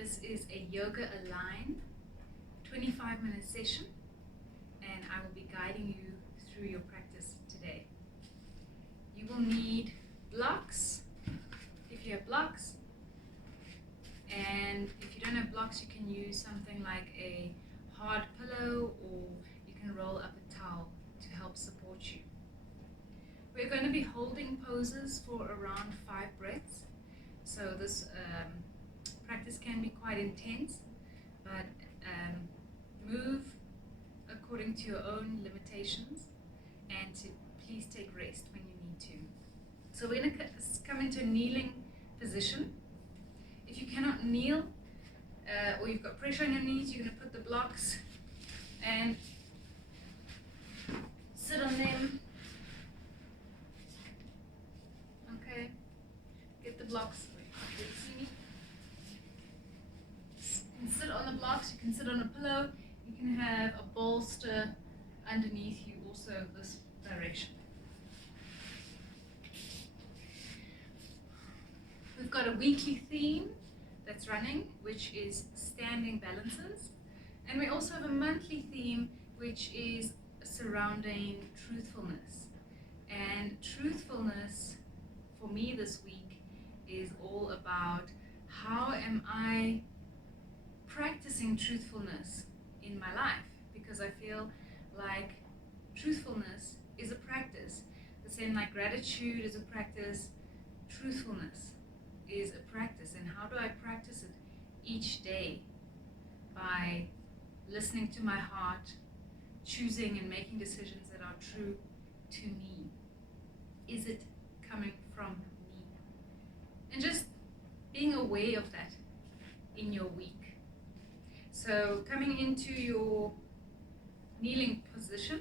This is a yoga align 25-minute session, and I will be guiding you through your practice today. You will need blocks if you have blocks, and if you don't have blocks, you can use something like a hard pillow, or you can roll up a towel to help support you. We're going to be holding poses for around 5 breaths, so this practice can be quite intense, but move according to your own limitations, and to please take rest when you need to. So we're going to come into a kneeling position. If you cannot kneel, or you've got pressure on your knees, you're going to put the blocks and sit on them. Okay, get the blocks. You see me? You can sit on the blocks, you can sit on a pillow, you can have a bolster underneath you, also this direction. We've got a weekly theme that's running, which is standing balances, and we also have a monthly theme which is surrounding truthfulness. And truthfulness for me this week is all about how am I practicing truthfulness in my life, because I feel like truthfulness is a practice. The same like gratitude is a practice, truthfulness is a practice. And how do I practice it each day? By listening to my heart, choosing and making decisions that are true to me. Is it coming from me? And just being aware of that in your week. So coming into your kneeling position,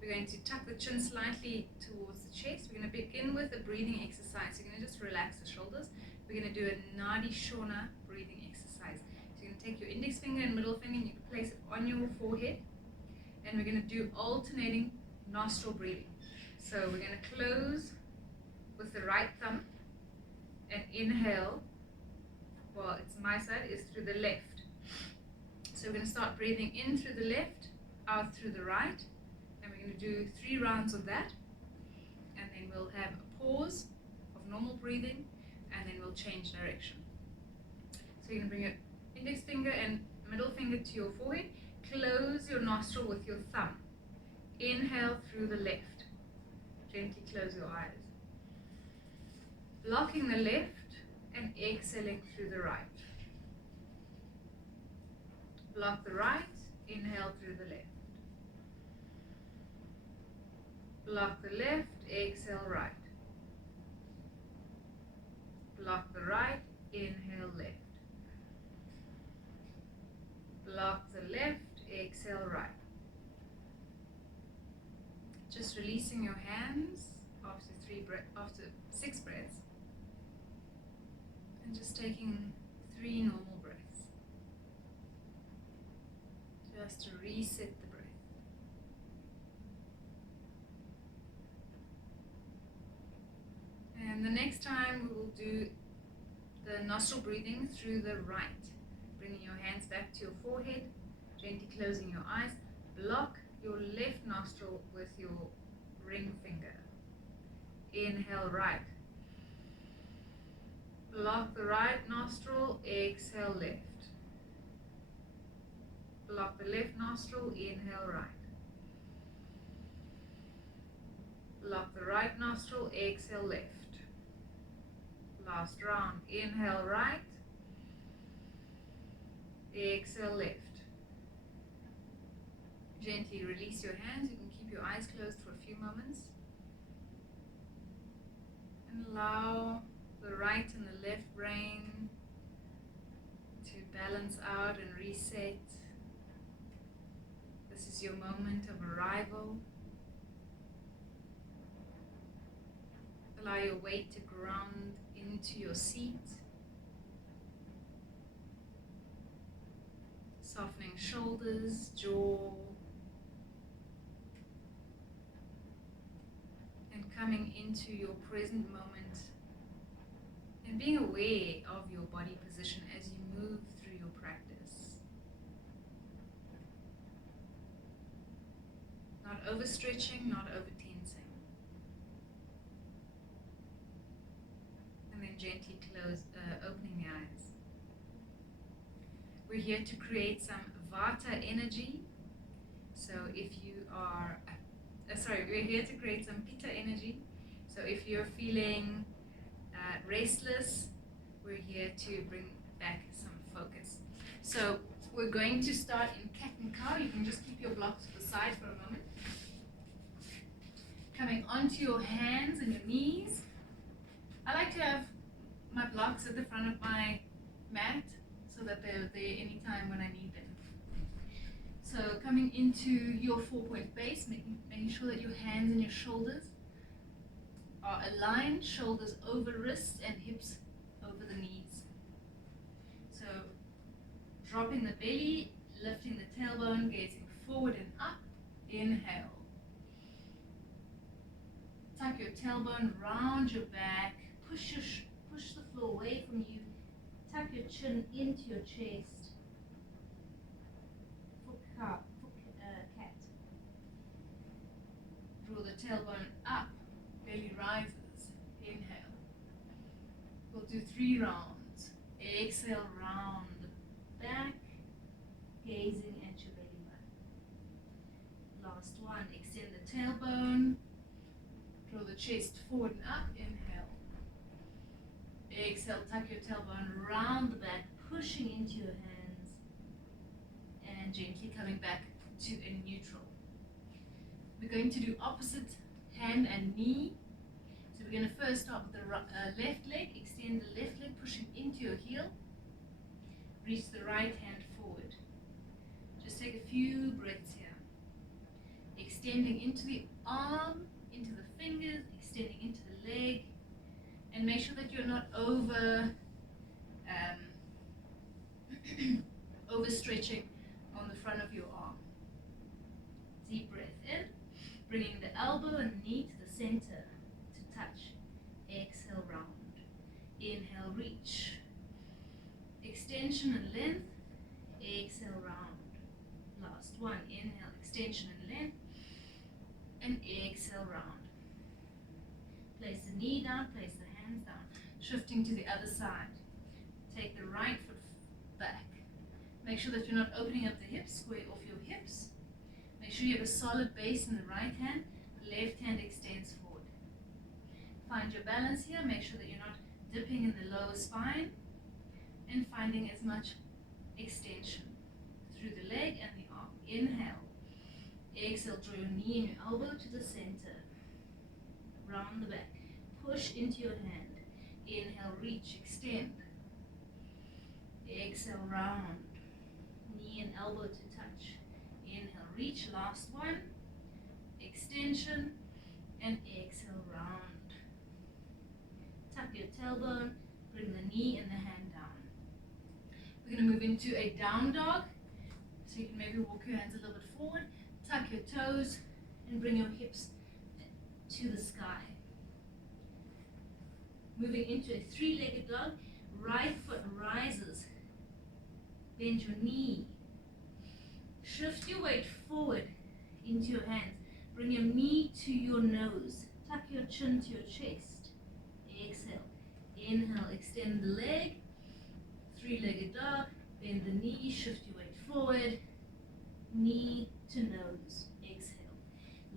we're going to tuck the chin slightly towards the chest. We're going to begin with a breathing exercise. You're going to just relax the shoulders. We're going to do a Nadi Shona breathing exercise. So you're going to take your index finger and middle finger and you can place it on your forehead. And we're going to do alternating nostril breathing. So we're going to close with the right thumb and inhale. Well, it's my side, is through the left. So we're going to start breathing in through the left, out through the right, and we're going to do 3 rounds of that, and then we'll have a pause of normal breathing, and then we'll change direction. So you're going to bring your index finger and middle finger to your forehead, close your nostril with your thumb, inhale through the left, gently close your eyes, blocking the left and exhaling through the right. Block the right, inhale through the left. Block the left, exhale right. Block the right, inhale left. Block the left, exhale right. Just releasing your hands after 6 breaths. And just taking 3 normal breaths. Just to reset the breath. And the next time we will do the nostril breathing through the right. Bringing your hands back to your forehead, gently closing your eyes. Block your left nostril with your ring finger. Inhale right. Block the right nostril, exhale left. Block the left nostril, inhale right. Block the right nostril, exhale left. Last round, inhale right, exhale left. Gently release your hands. You can keep your eyes closed for a few moments. And allow the right and the left brain to balance out and reset. This is your moment of arrival. Allow your weight to ground into your seat. Softening shoulders, jaw. And coming into your present moment and being aware of your body position as you move through your practice. Not overstretching, not over tensing. And then gently opening the eyes. We're here to create some Vata energy. So if you are, we're here to create some Pitta energy. So if you're feeling restless, we're here to bring back some focus. So we're going to start in cat and cow. You can just keep your blocks to the side for a moment. Coming onto your hands and your knees. I like to have my blocks at the front of my mat so that they're there anytime when I need them. So coming into your 4-point base, making sure that your hands and your shoulders are aligned, shoulders over wrists and hips over the knees. So dropping the belly, lifting the tailbone, gazing forward and up. Inhale. Tuck your tailbone round your back, push the floor away from you, tuck your chin into your chest. Cat. Draw the tailbone up, belly rises. Inhale. We'll do 3 rounds. Exhale, round the back, gazing at your belly button. Last one, extend the tailbone, draw the chest forward and up. Inhale. Exhale, tuck your tailbone round the back, pushing into your hands, and gently coming back to a neutral. We're going to do opposite hand and knee. So we're going to first start with the left leg, extend the left leg, pushing into your heel. Reach the right hand forward. Just take a few breaths here. Extending into the arm, into the fingers, extending into the leg. And make sure that you're not overstretching on the front of your arm. Deep breath in, bringing the elbow and knee to the center to touch. Exhale, round. Inhale, reach. Extension and length. Exhale, round. Last one. Inhale, extension and length. And exhale, round. Place the knee down, place the hands down. Shifting to the other side. Take the right foot back. Make sure that you're not opening up the hips, square off your hips. Make sure you have a solid base in the right hand, the left hand extends forward. Find your balance here, make sure that you're not dipping in the lower spine, and finding as much extension through the leg and the arm. Inhale. Exhale, draw your knee and your elbow to the center. Round the back. Push into your hand. Inhale, reach, extend. Exhale, round. Knee and elbow to touch. Inhale, reach, last one. Extension and exhale, round. Tuck your tailbone, bring the knee and the hand down. We're going to move into a down dog. So you can maybe walk your hands a little bit forward, tuck your toes, and bring your hips to the sky. Moving into a 3-legged dog, right foot rises. Bend your knee. Shift your weight forward into your hands. Bring your knee to your nose. Tuck your chin to your chest. Exhale. Inhale, extend the leg. 3-legged dog. Bend the knee, shift your weight forward. Knee to nose. Exhale.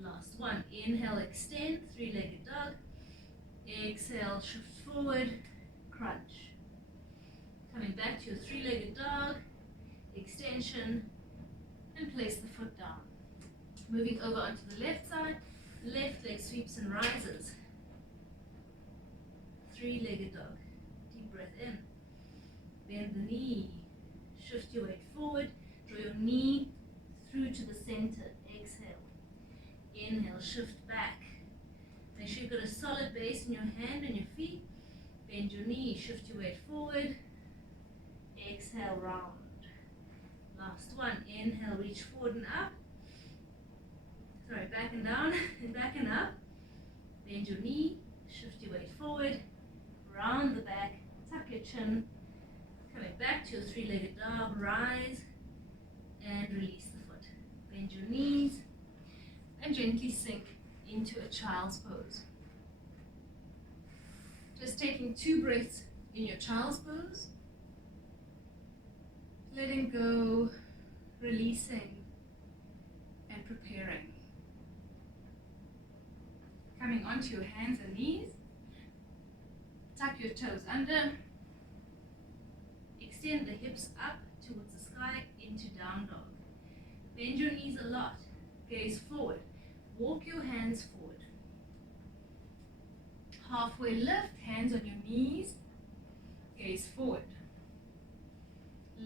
Last one. Inhale, extend. 3-legged dog. Exhale, shift forward. Crunch. Coming back to your 3-legged dog. Extension. And place the foot down. Moving over onto the left side. Left leg sweeps and rises. 3-legged dog. Deep breath in. Bend the knee. Shift your weight forward. Draw your knee through to the center. Exhale. Inhale, shift back. Make sure you've got a solid base in your hand and your feet. Bend your knee, shift your weight forward. Exhale, round. Last one. Inhale, reach forward and up. Sorry, back and down, and back and up. Bend your knee, shift your weight forward. Round the back, your chin, coming back to your three-legged dog, rise and release the foot. Bend your knees and gently sink into a child's pose. Just taking 2 breaths in your child's pose, letting go, releasing and preparing. Coming onto your hands and knees, tuck your toes under, extend the hips up towards the sky into down dog. Bend your knees a lot, gaze forward, walk your hands forward. Halfway lift, hands on your knees, gaze forward.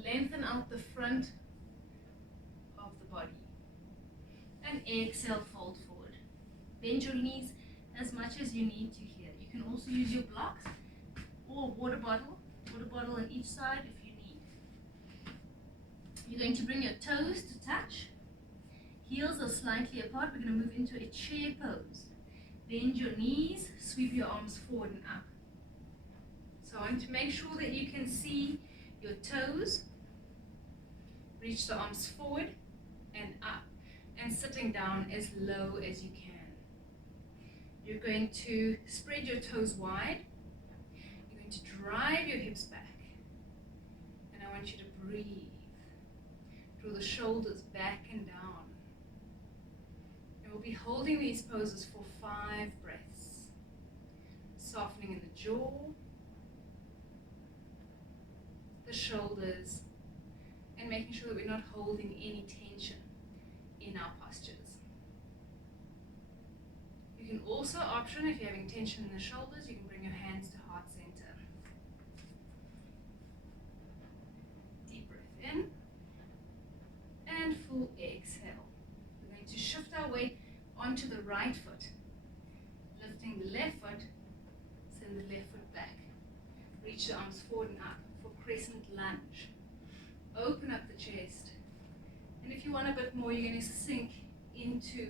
Lengthen out the front of the body. And exhale, fold forward. Bend your knees as much as you need to here. You can also use your blocks or water bottle on each side if you need. You're going to bring your toes to touch. Heels are slightly apart. We're going to move into a chair pose. Bend your knees, sweep your arms forward and up. So I want to make sure that you can see your toes. Reach the arms forward and up, and sitting down as low as you can. You're going to spread your toes wide. You're going to drive your hips back. And I want you to breathe. Draw the shoulders back and down. And we'll be holding these poses for 5 breaths. Softening in the jaw, the shoulders, and making sure that we're not holding any tension in our postures. You can also option, if you're having tension in the shoulders, you can bring your hands to heart center. Deep breath in and full exhale. We're going to shift our weight onto the right foot. Lifting the left foot, send the left foot back. Reach the arms forward and up for crescent lunge. Open up the chest. And if you want a bit more, you're going to sink into,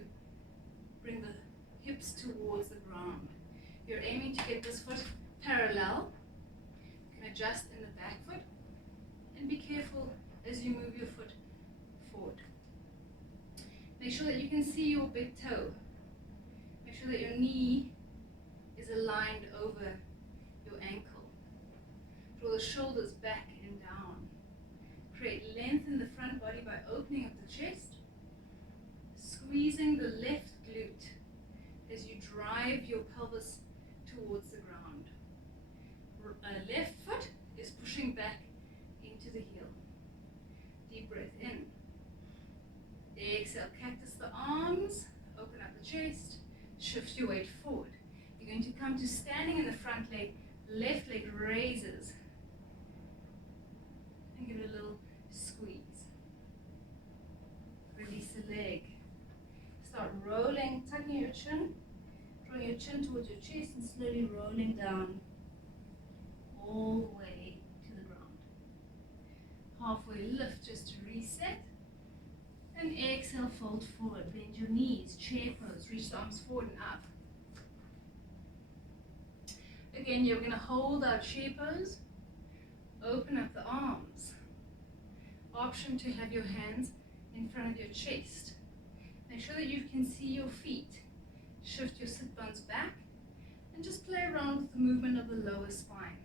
bring the hips towards the ground. You're aiming to get this foot parallel. You can adjust in the back foot. And be careful as you move your foot forward. Make sure that you can see your big toe. Make sure that your knee is aligned over your ankle. Draw the shoulders back and down. Create length in the front body by opening up the chest. Squeezing the left glute as you drive your pelvis towards the ground. Left foot is pushing back into the heel. Deep breath in. Exhale, cactus the arms, open up the chest, shift your weight forward. You're going to come to standing in the front leg, left leg raises, and give it a little squeeze. Release the leg. Start rolling, tucking your chin, drawing your chin towards your chest and slowly rolling down all the way to the ground. Halfway lift just to reset. And exhale, fold forward. Bend your knees, chair pose. Reach the arms forward and up. Again, you're going to hold our chair pose. Open up the arms. Option to have your hands in front of your chest. Make sure that you can see your feet. Shift your sit bones back and just play around with the movement of the lower spine.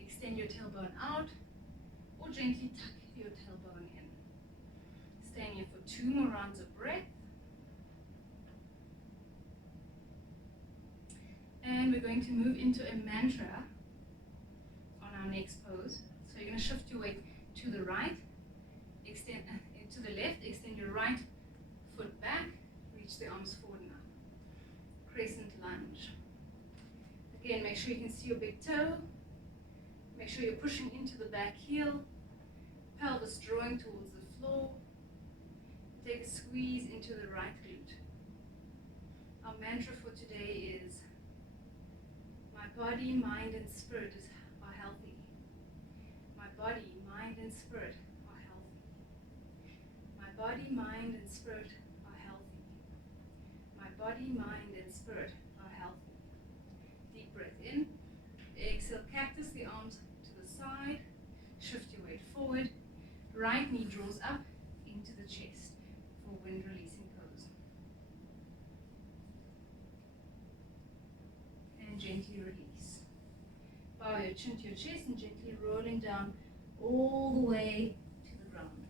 Extend your tailbone out or gently tuck your tailbone in. Staying here for 2 more rounds of breath. And we're going to move into a mantra on our next pose. So you're going to shift your weight to the right, extend to the left, extend your right foot back, reach the arms forward and up. Crescent lunge. Again, make sure you can see your big toe. Make sure you're pushing into the back heel, pelvis drawing towards the floor. Take a squeeze into the right glute. Our mantra for today is, my body, mind, and spirit are healthy. My body, mind, and spirit are healthy. My body, mind, and spirit are healthy. My body, mind, and spirit are healthy. Deep breath in. Exhale, cactus the arms side, shift your weight forward, right knee draws up into the chest for wind releasing pose. And gently release. Bow your chin to your chest and gently rolling down all the way to the ground.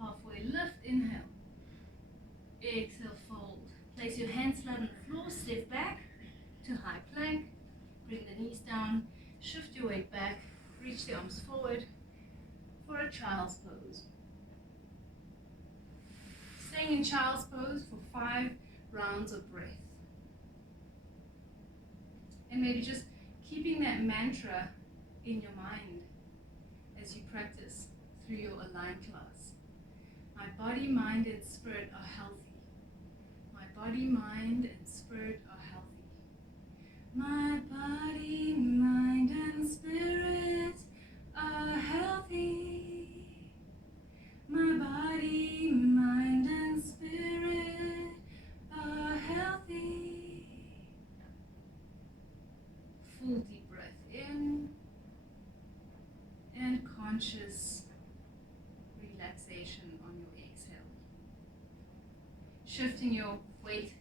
Halfway lift, inhale. Exhale, fold. Place your hands flat on the floor, step back to high plank. Bring the knees down, shift your weight back, reach the arms forward for a child's pose. Staying in child's pose for 5 rounds of breath. And maybe just keeping that mantra in your mind as you practice through your Align class. My body, mind, and spirit are healthy. My body, mind, and spirit are healthy. My body, mind, and spirit are healthy. My body, mind, and spirit are healthy. Full deep breath in and conscious relaxation on your exhale. Shifting your weight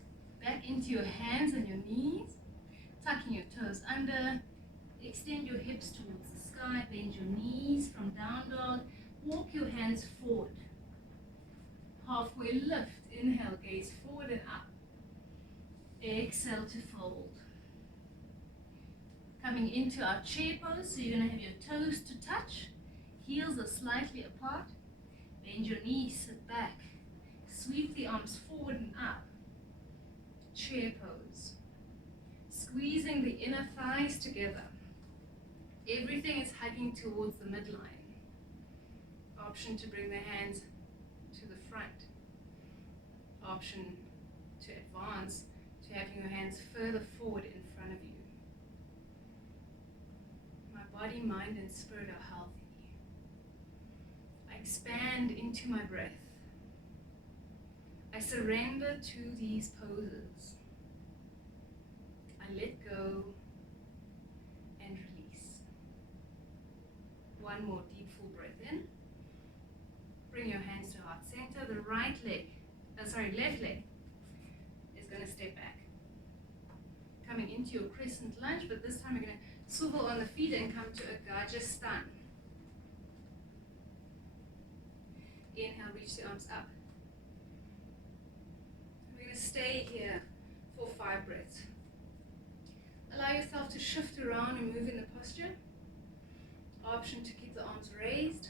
back into your hands and your knees, tucking your toes under, extend your hips towards the sky, bend your knees from down dog, walk your hands forward. Halfway lift, inhale, gaze forward and up. Exhale to fold. Coming into our chair pose, so you're going to have your toes to touch, heels are slightly apart, bend your knees, sit back, sweep the arms forward and up. Chair pose. Squeezing the inner thighs together. Everything is hugging towards the midline. Option to bring the hands to the front. Option to advance to having your hands further forward in front of you. My body, mind, and spirit are healthy. I expand into my breath. I surrender to these poses. I let go and release. One more deep full breath in. Bring your hands to heart center. The left leg is going to step back. Coming into your crescent lunge, but this time you're going to swivel on the feet and come to a Gajah Stan. Inhale, reach the arms up. We're going to stay here for 5 breaths. Allow yourself to shift around and move in the posture. Option to keep the arms raised.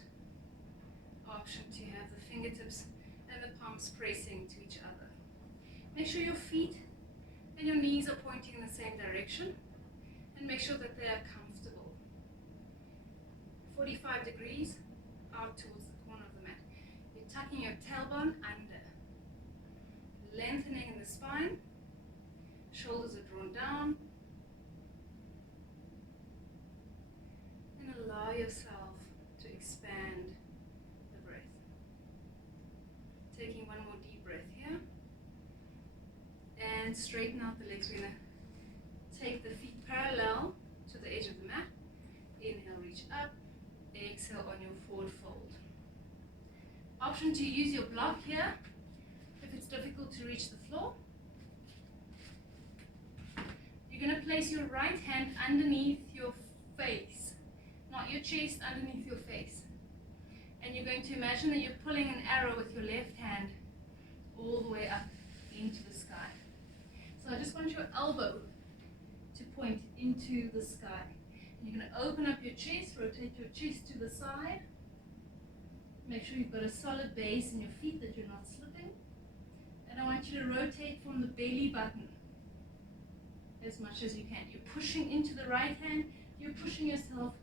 Option to have the fingertips and the palms pressing to each other. Make sure your feet and your knees are pointing in the same direction, and make sure that they are comfortable. 45 degrees out towards the corner of the mat. You're tucking your tailbone under, lengthening in the spine, shoulders are drawn down, and allow yourself to expand the breath. Taking one more deep breath here, and straighten out the legs. We're going to take the feet parallel to the edge of the mat. Inhale, reach up. Exhale on your forward fold. Option to use your block here if it's difficult to reach the floor. You're going to place your right hand underneath your face, not your chest, underneath your face. And you're going to imagine that you're pulling an arrow with your left hand all the way up into the sky. So I just want your elbow to point into the sky. You're going to open up your chest, rotate your chest to the side. Make sure you've got a solid base in your feet, that you're not slipping. And I want you to rotate from the belly button as much as you can. You're pushing into the right hand, you're pushing yourself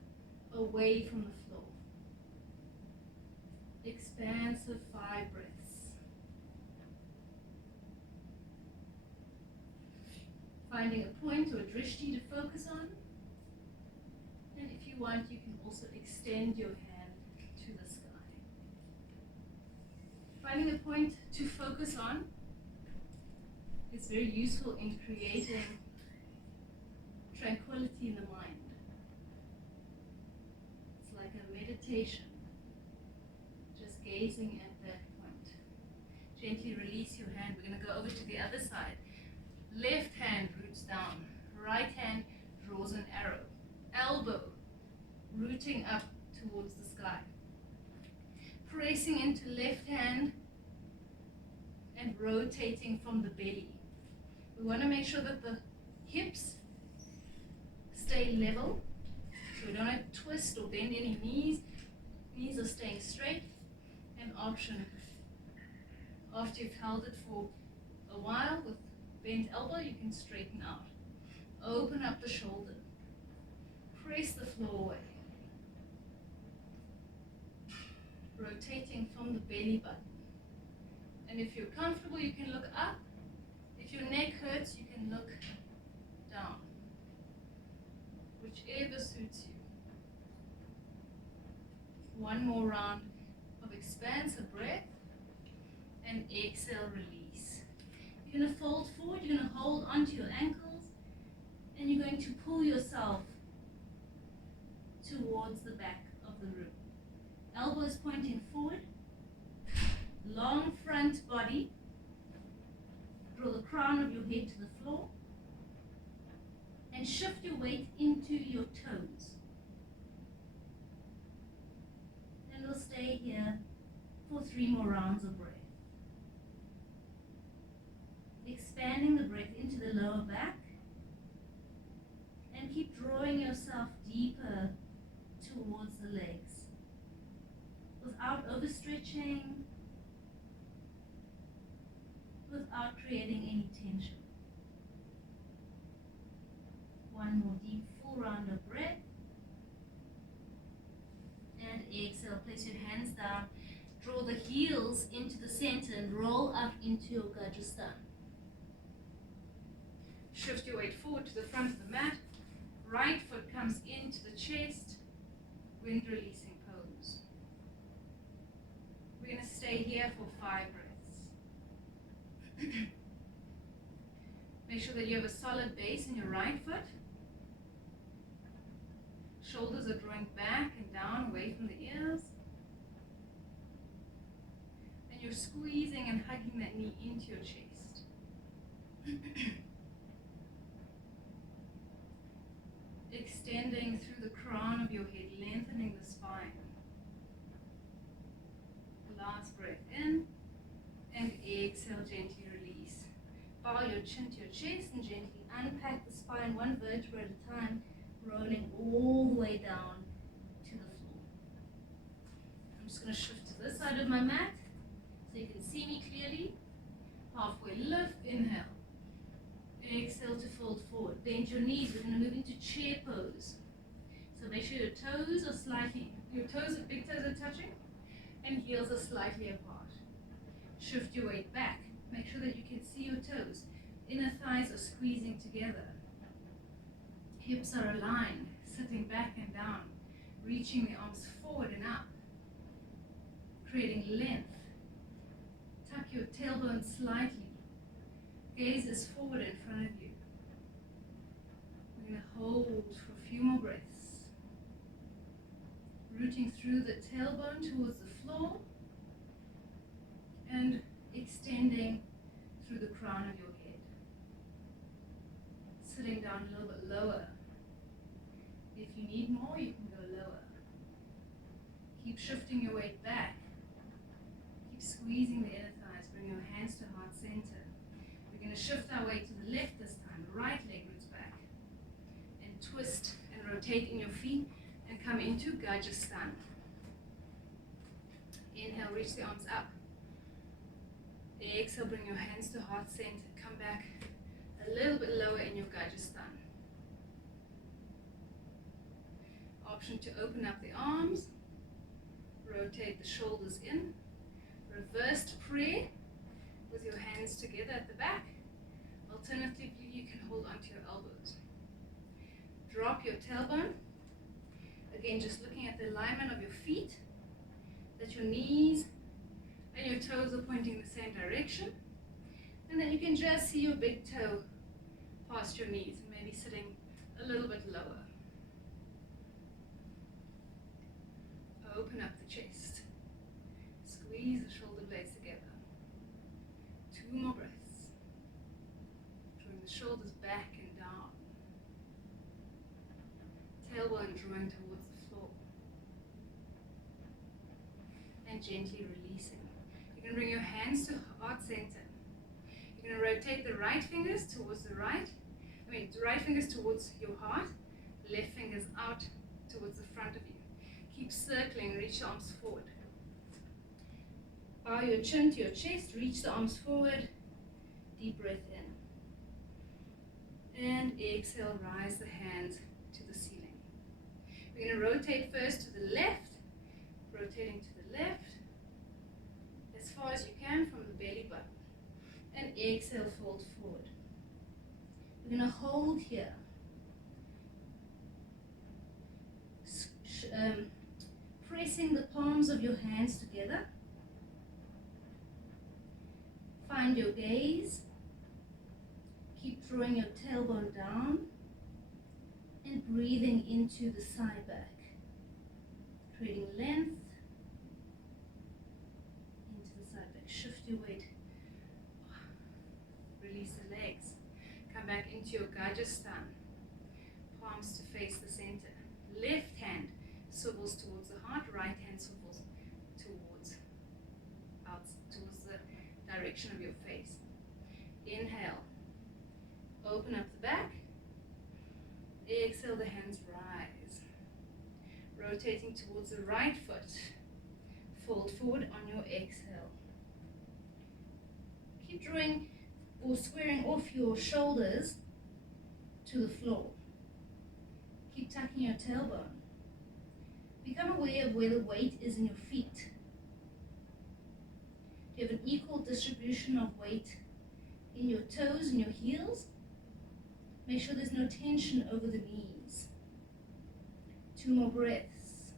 away from the floor. Expansive 5 breaths. Finding a point or a drishti to focus on. And if you want, you can also extend your hand to the sky. Finding a point to focus on is very useful in creating tranquility in the mind. meditation. Just gazing at that point. Gently release your hand. We're going to go over to the other side. Left hand roots down. Right hand draws an arrow. Elbow rooting up towards the sky. Pressing into left hand and rotating from the belly. We want to make sure that the hips stay level, so we don't have to twist or bend any knees. Knees are staying straight. An option, after you've held it for a while with bent elbow, you can straighten out. Open up the shoulder. Press the floor away. Rotating from the belly button. And if you're comfortable, you can look up. If your neck hurts, you can look down. Whichever suits you. One more round of expansive breath. And exhale, release. You're going to fold forward. You're going to hold onto your ankles. And you're going to pull yourself towards the back of the room. Elbows pointing forward. Long front body. Draw the crown of your head to the floor. And shift your weight into your toes. And we'll stay here for 3 more rounds of breath. Expanding the breath into the lower back. And keep drawing yourself deeper towards the legs. Without overstretching. Without creating any tension. One more deep full round of breath. And exhale, place your hands down. Draw the heels into the center and roll up into your Gajasthana. Shift your weight forward to the front of the mat. Right foot comes into the chest. Wind releasing pose. We're going to stay here for 5 breaths. Make sure that you have a solid base in your right foot. Shoulders are drawing back and down away from the ears. And you're squeezing and hugging that knee into your chest. Extending through the crown of your head, lengthening the spine. Last breath in. And exhale, gently release. Bow your chin to your chest and gently unpack the spine 1 vertebra at a time, rolling all the way down to the floor. I'm just going to shift to this side of my mat so you can see me clearly. Halfway lift, inhale. Exhale to fold forward. Bend your knees. We're going to move into chair pose. So make sure your toes are big toes are touching and heels are slightly apart. Shift your weight back. Make sure that you can see your toes. Inner thighs are squeezing together. Hips are aligned, sitting back and down. Reaching the arms forward and up. Creating length. Tuck your tailbone slightly. Gaze is forward in front of you. We're going to hold for a few more breaths. Rooting through the tailbone towards the floor. And extending through the crown of your head. Sitting down a little bit lower. If you need more, you can go lower. Keep shifting your weight back. Keep squeezing the inner thighs. Bring your hands to heart center. We're going to shift our weight to the left this time. The right leg roots back. And twist and rotate in your feet and come into Gajasthana. Inhale, reach the arms up. Exhale, bring your hands to heart center. Come back a little bit lower in your Gajasthana. Option to open up the arms. Rotate the shoulders in. Reversed prayer with your hands together at the back. Alternatively, you can hold onto your elbows. Drop your tailbone. Again, just looking at the alignment of your feet. That your knees and your toes are pointing the same direction. And then you can just see your big toe past your knees, maybe sitting a little bit lower. Open up the chest. Squeeze the shoulder blades together. 2 more breaths. Drawing the shoulders back and down. Tailbone drawing towards the floor. And gently releasing. You can bring your hands to heart center. You're going to rotate the right fingers towards the right. The right fingers towards your heart. Left fingers out towards the front of you. Keep circling, reach the arms forward. Bow your chin to your chest, reach the arms forward. Deep breath in. And exhale, rise the hands to the ceiling. We're going to rotate first to the left, rotating to the left, as far as you can from the belly button. And exhale, fold forward. We're going to hold here. Pressing the palms of your hands together. Find your gaze. Keep drawing your tailbone down and breathing into the side back, creating length into the side back. Shift your weight. Release the legs. Come back into your Gajasthana. Palms to face the center. Left hand swivels towards the heart, right hand swivels towards the direction of your face. Inhale, open up the back. Exhale, the hands rise. Rotating towards the right foot. Fold forward on your exhale. Keep drawing or squaring off your shoulders to the floor. Keep tucking your tailbone. Become aware of where the weight is in your feet. Do you have an equal distribution of weight in your toes and your heels? Make sure there's no tension over the knees. 2 more breaths.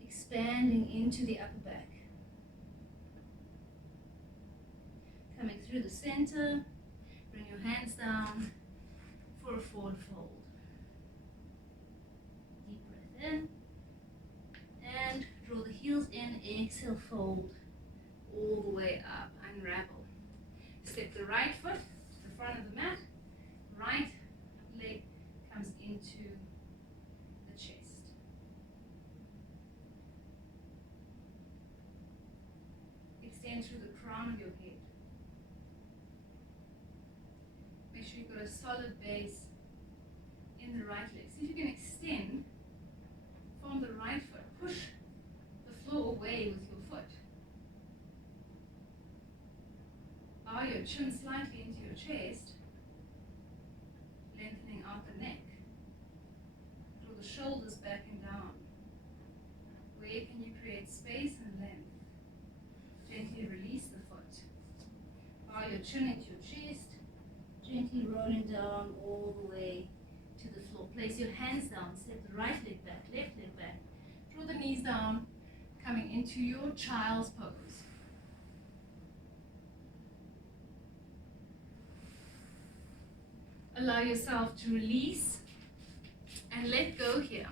Expanding into the upper back. Coming through the center. Bring your hands down for a forward fold. Deep breath in. And draw the heels in. Exhale, fold all the way up. Unravel. Step the right foot to the front of the mat. Right leg comes into the chest. Extend through the crown of your head. Make sure you've got a solid base in the right leg. See if you can extend from the right foot. Push the floor away with your foot. Bow your chin slightly into your chest. Lengthening out the neck. Draw the shoulders back and down. Where can you create space and length? Gently release the foot. Bow your chin into your chest. Gently rolling down all the way to the floor. Place your hands down. Step the right leg back, left leg back. Draw the knees down, coming into your child's pose. Allow yourself to release and let go here.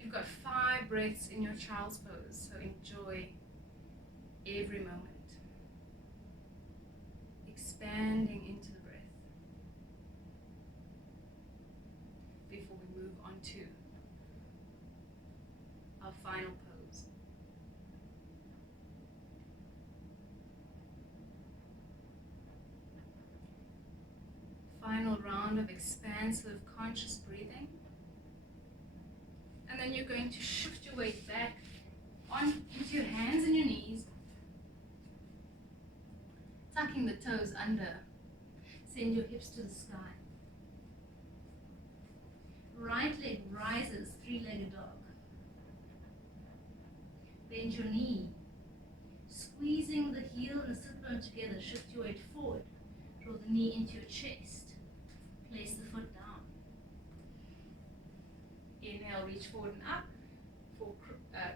You've got 5 breaths in your child's pose, so enjoy every moment. Expanding into the breath before we move on to our final pose. Final round of expansive conscious breathing. And then you're going to shift your weight back on into your hands and your knees. Tucking the toes under. Send your hips to the sky. Right leg rises, 3-legged dog. Bend your knee. Squeezing the heel and the sit bone together. Shift your weight forward. Draw the knee into your chest. Place the foot down. Inhale, reach forward and up for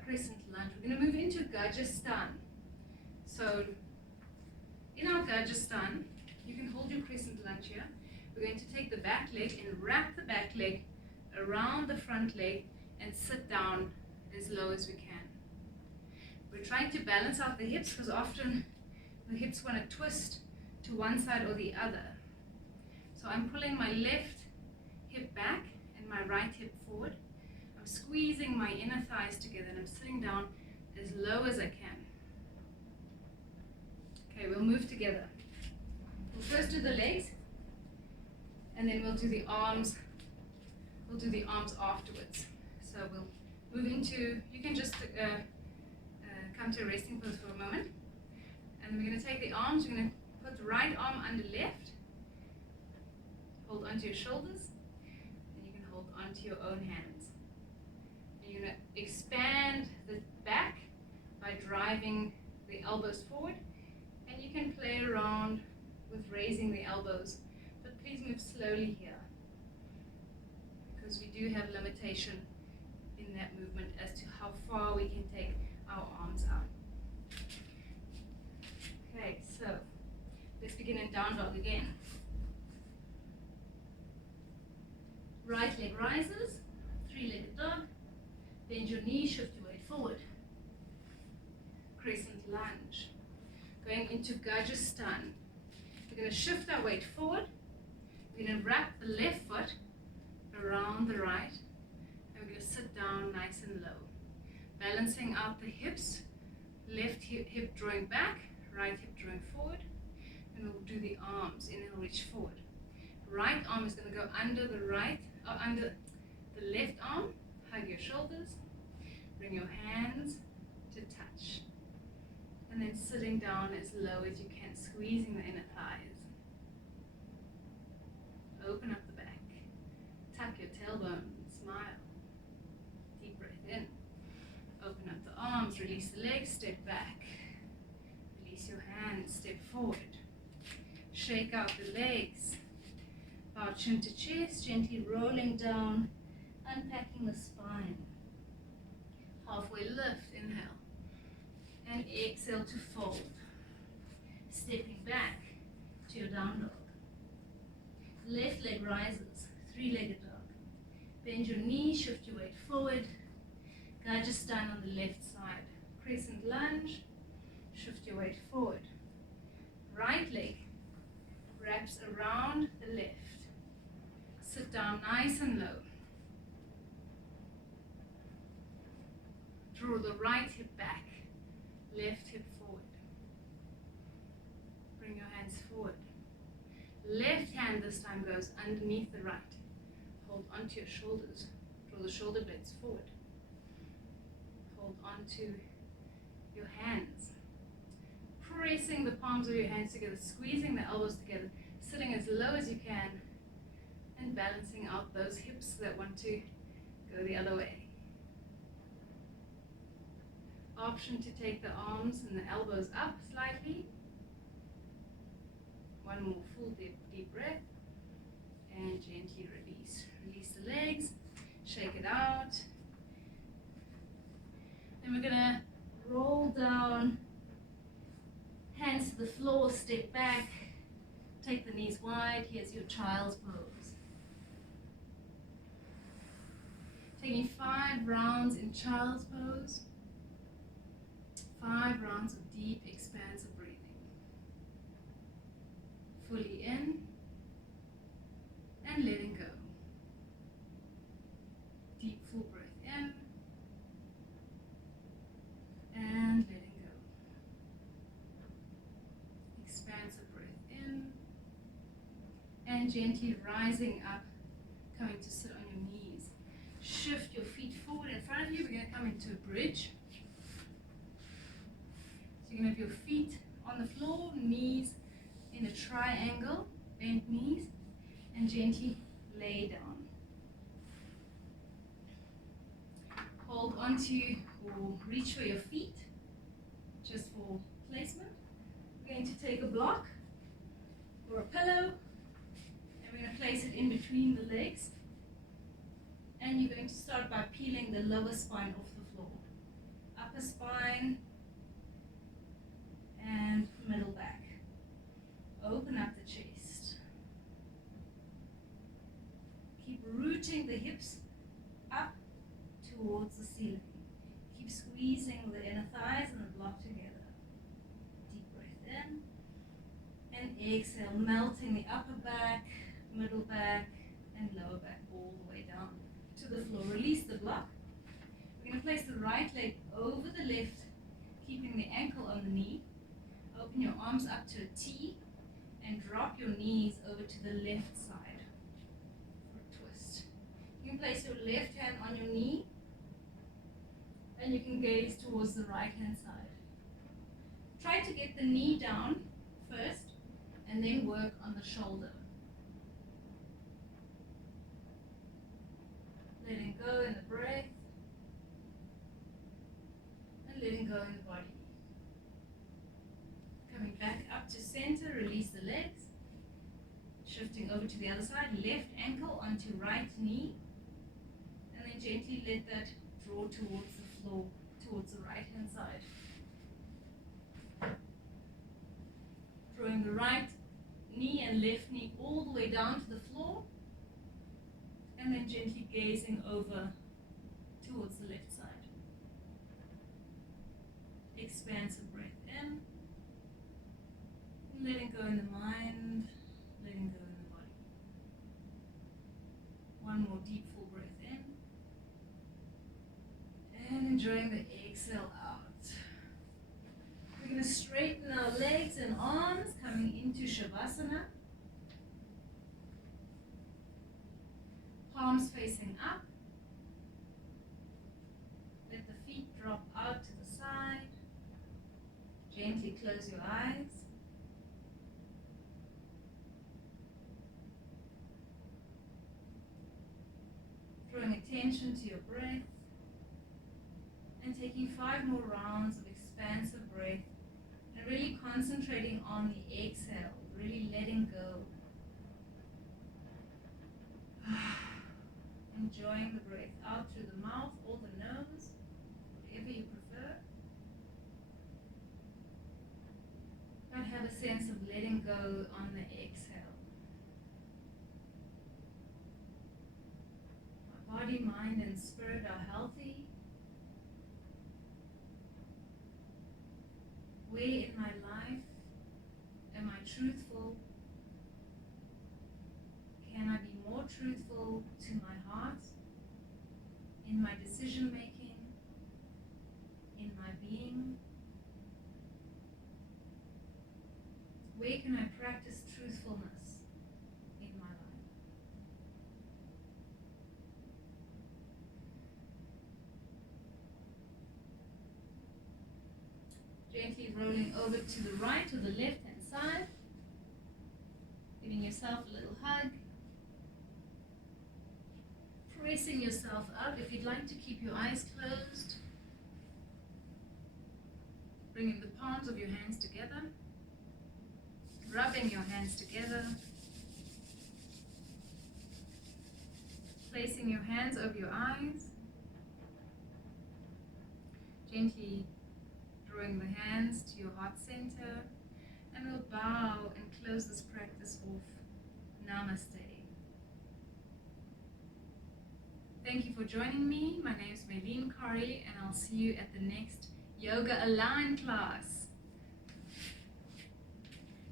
crescent lunge. We're going to move into Gajasthana. So, in our Gajasthana, you can hold your crescent lunge here. We're going to take the back leg and wrap the back leg around the front leg and sit down as low as we can. We're trying to balance out the hips because often the hips want to twist to one side or the other. So I'm pulling my left hip back and my right hip forward. I'm squeezing my inner thighs together and I'm sitting down as low as I can. Okay, we'll move together. We'll first do the legs and then we'll do the arms. We'll do the arms afterwards. So we'll move into, you can just come to a resting pose for a moment. And we're going to take the arms, we're going to put the right arm under left. Hold onto your shoulders. And you can hold onto your own hands. And you're going to expand the back by driving the elbows forward. And you can play around with raising the elbows. But please move slowly here, because we do have limitation in that movement as to how far we can take our arms out. Okay, so let's begin in down dog again. Right leg rises, three-legged dog. Bend your knee, shift your weight forward. Crescent lunge. Going into Gajastan. We're going to shift our weight forward. We're going to wrap the left foot around the right. And we're going to sit down nice and low. Balancing out the hips. Left hip drawing back, right hip drawing forward. And we'll do the arms. Inhale, reach forward. Right arm is going to go under the right, or under the left arm. Hug your shoulders. Bring your hands to touch. And then sitting down as low as you can, squeezing the inner thighs. Open up the back. Tuck your tailbone. Smile. Deep breath in. Open up the arms. Release the legs. Step back. Release your hands. Step forward. Shake out the legs. Bow chin to chest. Gently rolling down. Unpacking the spine. Halfway lift. Inhale. And exhale to fold. Stepping back to your down dog. Left leg rises, three-legged dog. Bend your knee, shift your weight forward. Gajastan on the left side. Crescent lunge, shift your weight forward. Right leg wraps around the left. Sit down nice and low. Draw the right hip back. Left hip forward. Bring your hands forward. Left hand this time goes underneath the right. Hold onto your shoulders. Draw the shoulder blades forward. Hold onto your hands. Pressing the palms of your hands together, squeezing the elbows together, sitting as low as you can, and balancing out those hips that want to go the other way. Option to take the arms and the elbows up slightly. One more full deep breath. And gently release. Release the legs. Shake it out. Then we're going to roll down. Hands to the floor. Step back. Take the knees wide. Here's your child's pose. Taking 5 rounds in child's pose. 5 rounds of deep, expansive breathing. Fully in and letting go. Deep, full breath in and letting go. Expansive breath in and gently rising up, coming to sit on your knees. Shift your feet forward in front of you. We're going to come into a bridge. So you're going to have your feet on the floor, knees in a triangle, bent knees, and gently lay down. Hold onto or reach for your feet, just for placement. We're going to take a block or a pillow, and we're going to place it in between the legs. And you're going to start by peeling the lower spine off the floor. Upper spine and middle back. Open up the chest. Keep rooting the hips up towards the ceiling. Keep squeezing the inner thighs and the block together. Deep breath in. And exhale, melting the upper back, middle back, and lower back all the way down to the floor. Release the block. We're going to place the right leg over the left, keeping the ankle on the knee. Open your arms up to a T and drop your knees over to the left side for a twist. You can place your left hand on your knee and you can gaze towards the right hand side. Try to get the knee down first and then work on the shoulder. Letting go in the breath and letting go in the body. Coming back up to center, release the legs. Shifting over to the other side, left ankle onto right knee. And then gently let that draw towards the floor, towards the right hand side. Drawing the right knee and left knee all the way down to the floor. And then gently gazing over towards the left side. Expansive breath in. Letting go in the mind, letting go in the body. One more deep full breath in. And enjoying the exhale out. We're going to straighten our legs and arms, coming into Shavasana. Palms facing up. Let the feet drop out to the side. Gently close your eyes. Drawing attention to your breath and taking 5 more rounds of expansive breath and really concentrating on the exhale, really letting go. Enjoying the breath out through the mouth or the nose, whatever you prefer. But have a sense of letting go on the exhale. My body, mind, and spirit are healthy. Where in my life am I truthful? Can I be more truthful to my heart, in my decision making, in my being? Where can I practice truthfulness in my life? Gently rolling over to the right or the left hand side, giving yourself a little hug. Pressing yourself up. If you'd like to keep your eyes closed, bringing the palms of your hands together, rubbing your hands together, placing your hands over your eyes, gently drawing the hands to your heart center, and we'll bow and close this practice off. Namaste. Thank you for joining me. My name is Maylene Kari, and I'll see you at the next Yoga Align class.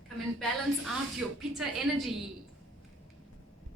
Come and balance out your Pitta energy.